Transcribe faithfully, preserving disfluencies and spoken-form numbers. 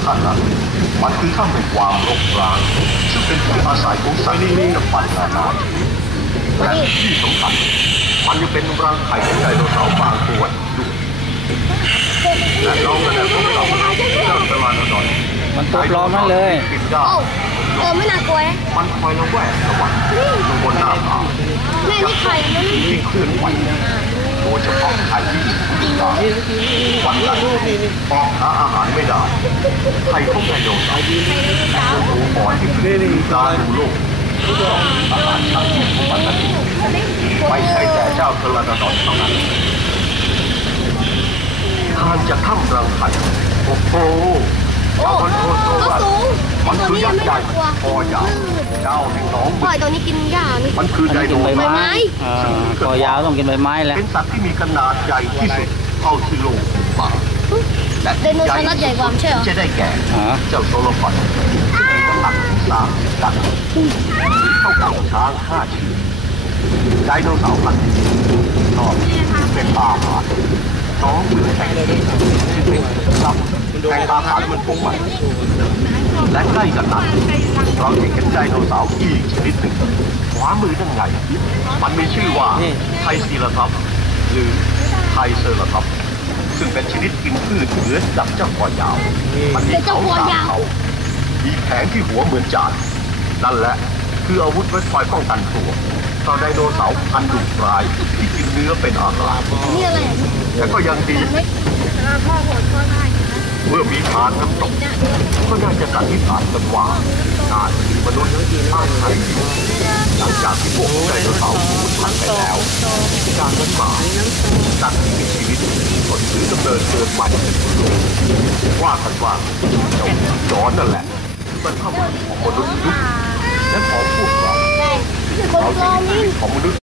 ำคัญนะมันคือถ้ำแห่งความรกร้างซึ่งเป็นที่อาศัยของสัตว์ที่จะปั่นนานาและที่สำคัญมันยังเป็นรังไข่ของไดโนเสาร์บางตัวด้วยและเราก็ได้พบกับเจ้าตะลานดอนมันตัวปลอมนั่นเลยโอ้เออไม่น่ากลัวนะมันคอยระแวกระวังอยู่บนหน้าผาแม่นี่ใครนั่นที่เคลื่อนไหวโดยเฉพาะไข่ที่ติดตาวันไหนออกหาอาหารไม่ได้ไข่ของไดโนเสาร์ตัวอ่อนที่เปลี่ยนตาดูโลกอาหารชั้นที่ของมันนั้นไม่ใช่แต่เจ้าเทเลนาดอนเท่านั้นทานจากถ้ำรังไข่โอ้โหเจ้ามันโคตรโตมันคือยักษ์ใหญ่คอยาวเจ้าแห่งน้องปล่อยตัวนี้กินหญ้านี่มันคือไดโนใบไม้คอยาวต้องกินใบไม้แหละเป็นสัตว์ที่มีขนาดใหญ่ที่สุดเท่าที่โลกป่าและไดโนเสาร์ใหญ่กว่าใช่เหรอจะได้แก่เจ้าโซโลฟอนน้ำหนักสามตันเท่ากับช้างห้าเชือกไดโนเสาร์พันธุ์นอกเป็นอาหารน้องมือแข็งซึ่งเป็นซับแทงอาหารมันพุ่งมันและใกล้กันนั้นเราจะเห็นไดโนเสาร์อีกชนิดหนึ่งขวามือนั่นไงมันมีชื่อว่าไทซีราทอปส์หรือไทเซอราทอปส์ซึ่งเป็นชนิดกินพืชเหมือนกับเจ้าคอยาวมันมีเขาสามเขามีแขนที่หัวเหมือนจานนั่นแหละคืออาวุธไว้คอยป้องกันตัวต่อไดโนเสาร์พันธุ์ดุร้ายที่กินเนื้อเป็นอาหารนี่อะไรแต่ก็ยังดีเมื่อมีทานน้ำตกก็น่าจะสันนิษฐานกันว่าน่าจะมีมนุษย์อาศัยอยู่หลังจากที่พวกไดโนเสาร์สูญพันธุ์ไปแล้วจากนั้นมาสัตว์ที่มีชีวิตก็ถือกำเนิดเกิดใหม่เป็นโลกว่ากันว่าเจ้าย้อนนั่นแหละเป็นข้อมูลของมนุษย์ยุคและของพวกเราเราจะเห็นของมนุษย์